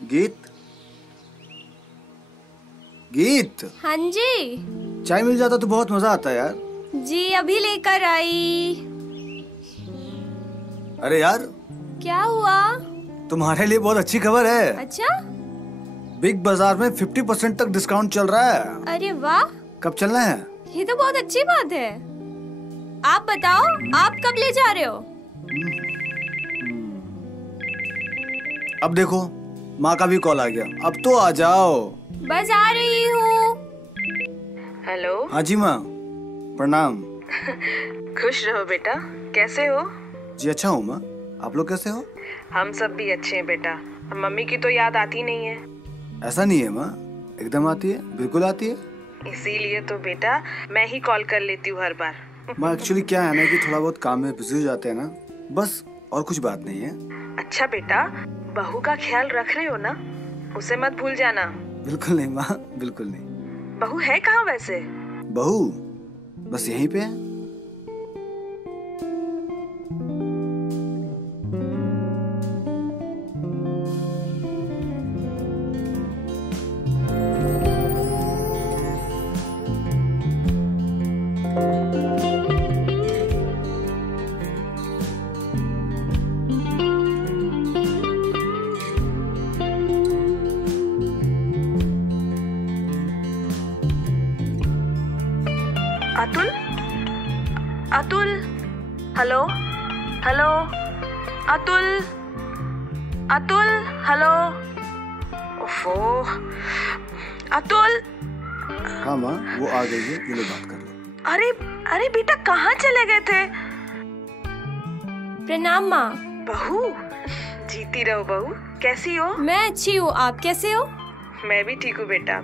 गीत, गीत। हाँ जी। चाय मिल जाता तो बहुत मजा आता यार। जी अभी लेकर आई। अरे यार क्या हुआ? तुम्हारे लिए बहुत अच्छी खबर है। अच्छा? बिग बाजार में 50% तक डिस्काउंट चल रहा है। अरे वाह, कब चलना है? ये तो बहुत अच्छी बात है। आप बताओ, आप कब ले जा रहे हो? अब देखो, माँ का भी कॉल आ गया। अब तो आ जाओ। बस आ रही हूँ। हेलो। हाँ जी माँ, प्रणाम। खुश रहो बेटा, कैसे हो? जी अच्छा हूँ माँ, आप लोग कैसे हो? हम सब भी अच्छे हैं बेटा। मम्मी की तो याद आती नहीं है। ऐसा नहीं है माँ, एकदम आती है, बिल्कुल आती है। इसीलिए तो बेटा मैं ही कॉल कर लेती हूँ हर बार। माँ एक्चुअली क्या है ना कि थोड़ा बहुत काम में बिजी हो जाते हैं ना, बस, और कुछ बात नहीं है। अच्छा बेटा, बहू का ख्याल रख रहे हो ना? उसे मत भूल जाना। बिल्कुल नहीं माँ, बिल्कुल नहीं। बहू है कहाँ वैसे? बहू बस यहीं पे है। Atul, Atul, hello, hello, Atul, Atul, hello. ओफो, अतुल। हाँ माँ, वो आ गई है, ये लो बात कर लो। अरे अरे बेटा, कहाँ चले गए थे? प्रणाम माँ। बहू, जीती रहो बहू। कैसी हो? मैं अच्छी हूँ, आप कैसे हो? मैं भी ठीक हूँ बेटा।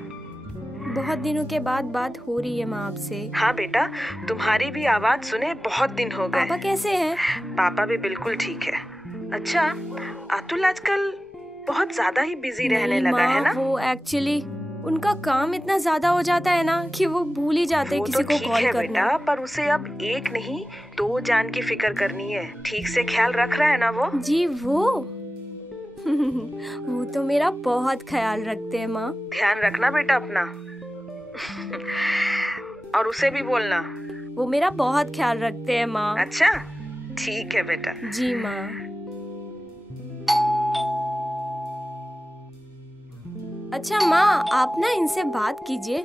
बहुत दिनों के बाद बात हो रही है माँ आपसे। हाँ बेटा, तुम्हारी भी आवाज सुने बहुत दिन हो गए। पापा कैसे हैं? पापा भी बिल्कुल ठीक है। अच्छा, अतुल आजकल बहुत ज्यादा ही बिजी रहने लगा है ना? वो एक्चुअली उनका काम इतना ज्यादा हो जाता है ना कि वो भूल ही जाते हैं किसी को कॉल करना। बेटा, पर उसे अब एक नहीं 2 जान की फिक्र करनी है। ठीक से ख्याल रख रहा है ना वो? जी वो वो तो मेरा बहुत ख्याल रखते हैं माँ। ध्यान रखना बेटा अपना। और उसे भी बोलना। वो मेरा बहुत ख्याल रखते हैं माँ। अच्छा, ठीक है बेटा। जी माँ। अच्छा माँ, आप ना इनसे बात कीजिए।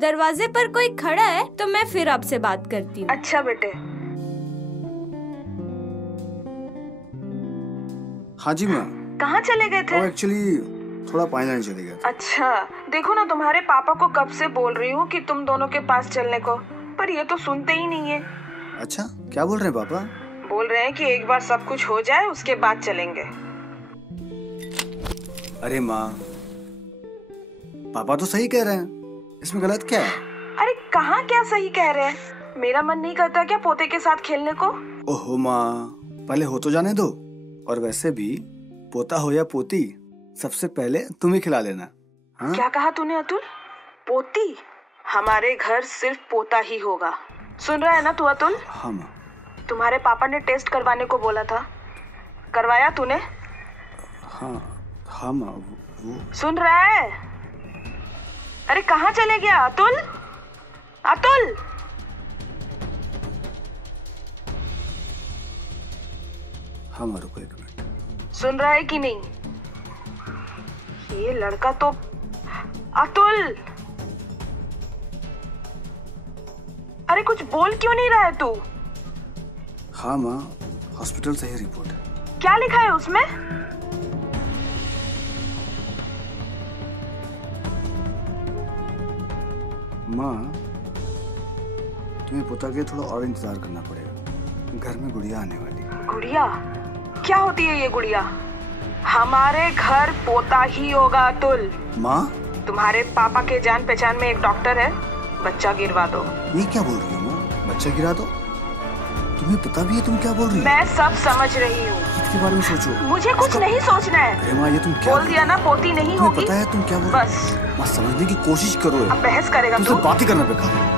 दरवाजे पर कोई खड़ा है तो मैं फिर आपसे बात करती हूँ। अच्छा बेटे। हाँ जी माँ। कहाँ चले गए थे? एक्चुअली थोड़ा पानी लाने चले गए थे। अच्छा, देखो ना, तुम्हारे पापा को कब से बोल रही हूँ कि तुम दोनों के पास चलने को, पर ये तो सुनते ही नहीं है। अच्छा, क्या बोल रहे हैं पापा? बोल रहे हैं कि एक बार सब कुछ हो जाए उसके बाद चलेंगे। अरे माँ, पापा तो सही कह रहे हैं, इसमें गलत क्या है? अरे कहाँ क्या सही कह रहे हैं? मेरा मन नहीं करता क्या पोते के साथ खेलने को? ओहो माँ, पहले हो तो जाने दो। और वैसे भी पोता हो या पोती, सबसे पहले तुम ही खिला लेना। हाँ? क्या कहा तूने अतुल? पोती? हमारे घर सिर्फ पोता ही होगा। सुन रहा है ना तू अतुल? हाँ माँ। तुम्हारे पापा ने टेस्ट करवाने को बोला था, करवाया तूने? हाँ हाँ माँ, वो सुन रहा है? अरे कहाँ चले गया अतुल? अतुल! हाँ माँ, रुको 1 मिनट। सुन रहा है कि नहीं? ये लड़का तो। अतुल! अरे कुछ बोल क्यों नहीं रहा है तू? हाँ माँ, हॉस्पिटल से ही रिपोर्ट है। क्या लिखा है उसमें? माँ, तुम्हें पोता के थोड़ा और इंतजार करना पड़ेगा। घर में गुड़िया आने वाली है। गुड़िया? क्या होती है ये गुड़िया? हमारे घर पोता ही होगा अतुल। माँ, तुम्हारे पापा के जान पहचान में एक डॉक्टर है, बच्चा गिरवा दो। ये क्या बोल रही हो माँ? बच्चा गिरा दो? तुम्हें पता भी है तुम क्या बोल रही हो? मैं सब समझ रही हूँ। इसके बारे में सोचो। मुझे कुछ नहीं सोचना है। अरे माँ, ये तुम क्या बोल दिया ना, पोती नहीं तुम्हें होगी। पता है तुम क्या बोल बस माँ, समझने की कोशिश करो। अब बहस करेगा तुमसे तू? बात ही करना बेकार है।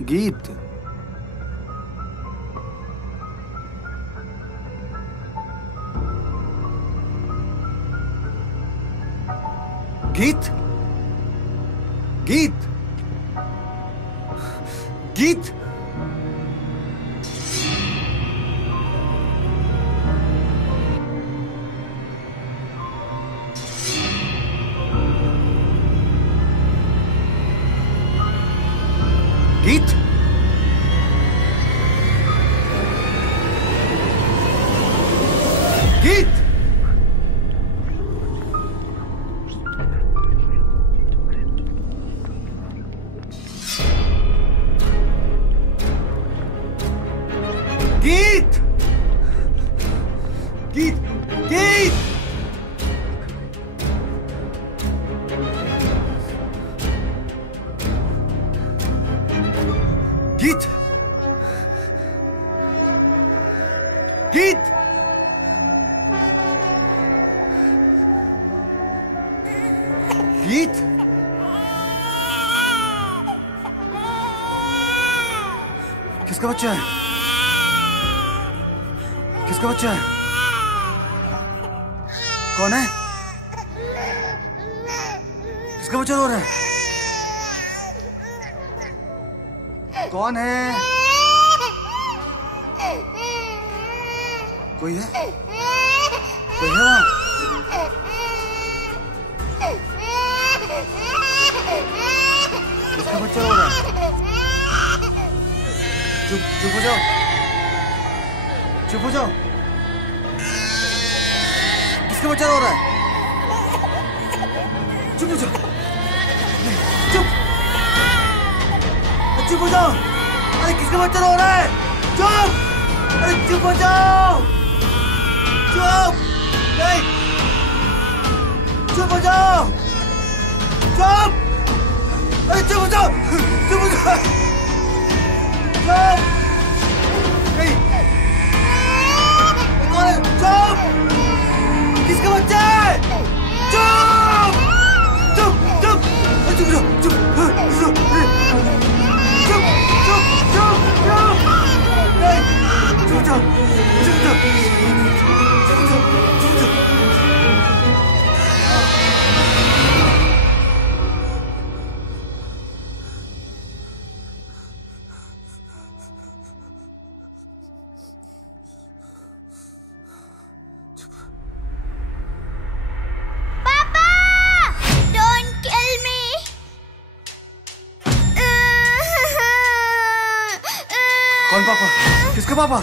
गीत। गीत गीत गीत। गीत गीत। गीत गीत गीत। गीत गीत। गीत किसका बच्चा है? किसका बच्चा है? कौन है? किसका बच्चा रो रहा है? कौन है? कोई है? कोई है वहाँ? किसका बच्चा रो रहा है? चुप चुप हो जाओ, चुप हो जाओ। किसका बच्चा रो रहा है? चुप हो जाओ, चुप चुप हो जाओ। अरे किसका बच्चा रो रहा है? चुप, अरे चुप हो जाओ, चुप, नहीं, चुप हो जाओ, चुप, अरे चुप हो जाओ, चुप हो जाओ, चुप, नहीं, कौन है? चुप, किसका बच्चा है? चुप, चुप, चुप, चुप हो जाओ, चुप, चुप, चुप, चुप, चुप, चुप, नहीं, चुप हो जाओ, चुप हो जाओ, चुप हो जाओ, चुप हो जाओ। कौन पापा? किसका पापा?